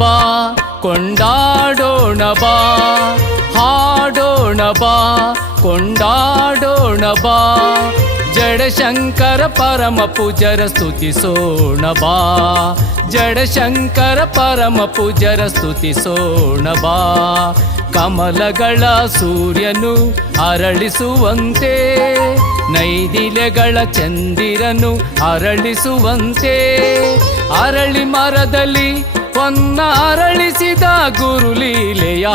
ಬಾ ಕೊಂಡಾಡೋಣ ಬಾ, ಹಾಡೋಣ ಬಾ ಕೊಂಡಾಡೋಣ ಬಾ, ಜಡಶಂಕರ ಪರಮ ಪೂಜರ ಸ್ತುತಿಸೋಣ ಬಾ, ಜಡಶಂಕರ ಪರಮ ಪೂಜರ ಸ್ತುತಿಸೋಣ ಬಾ. ಕಮಲಗಳ ಸೂರ್ಯನು ಅರಳಿಸುವಂತೆ, ನೈದಿಲೆಗಳ ಚಂದಿರನು ಅರಳಿಸುವಂತೆ, ಅರಳಿ ಮರದಲ್ಲಿ ಹೊನ್ನ ಅರಳಿಸಿದ ಗುರುಲೀಲೆಯ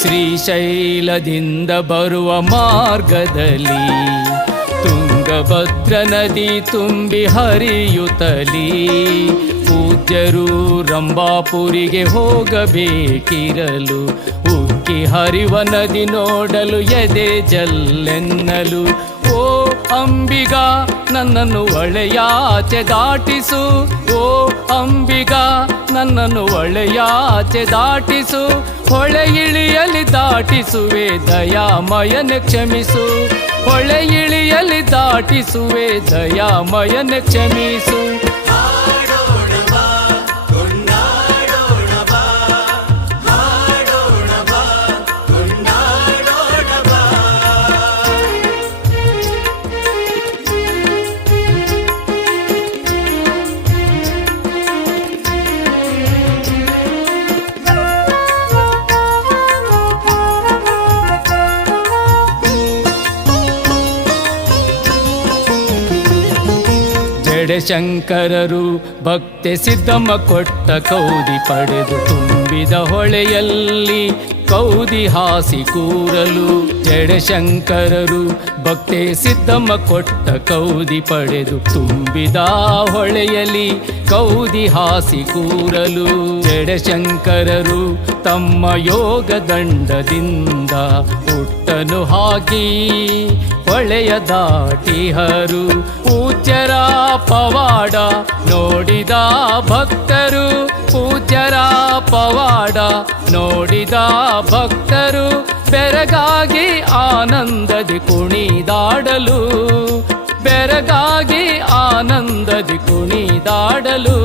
ಶ್ರೀಶೈಲದಿಂದ ಬರುವ ಮಾರ್ಗದಲ್ಲಿ ತುಂಗಭದ್ರ ನದಿ ತುಂಬಿ ಹರಿಯುತ್ತಲಿ, ಪೂಜ್ಯರು ರಂಭಾಪುರಿಗೆ ಹೋಗಬೇಕಿರಲು, ಉಕ್ಕಿ ಹರಿವ ನದಿ ನೋಡಲು ಎದೆ ಜಲ್ಲೆನ್ನಲು, ಓ ಅಂಬಿಗ ನನ್ನನ್ನು ಒಳೆಯಾಚೆ ದಾಟಿಸು, ಓ ಅಂಬಿಗ ನನ್ನನ್ನು ಒಳೆಯಾಚೆ ದಾಟಿಸು, ಹೊಳೆ ಇಳಿಯಲಿ ದಾಟಿಸುವೆ ದಯಾಮಯನ ಕ್ಷಮಿಸು, ಹೊಳೆ ಇಳಿಯಲಿ ದಾಟಿಸುವೆ ದಯಾಮಯನ ಕ್ಷಮಿಸು. ಜಡಶಂಕರರು ಭಕ್ತಿ ಸಿದ್ಧಮ್ಮ ಕೊಟ್ಟ ಕೌದಿ ಪಡೆದು ತುಂಬಿದ ಹೊಳೆಯಲ್ಲಿ ಕೌದಿ ಹಾಸಿ ಕೂರಲು, ಜಡಶಂಕರರು ಭಕ್ತಿ ಸಿದ್ಧಮ್ಮ ಕೊಟ್ಟ ಕೌದಿ ಪಡೆದು ತುಂಬಿದ ಹೊಳೆಯಲ್ಲಿ ಕೌದಿ ಹಾಸಿ ಕೂರಲು, ಜಡಶಂಕರರು ತಮ್ಮ ಯೋಗ ದಂಡದಿಂದ ಹುಟ್ಟನು ಹಾಕಿ ಹೊಳೆಯ ದಾಟಿಹರು, ಪೂಜ್ಯರ ಪವಾಡ ನೋಡಿದ ಭಕ್ತರು, ಪೂಜ್ಯರ ಪವಾಡ ನೋಡಿದ ಭಕ್ತರು, ಬೆರಗಾಗಿ ಆನಂದದಿ ಕುಣಿದಾಡಲು, ಬೆರಗಾಗಿ ಆನಂದದಿ ಕುಣಿದಾಡಲು.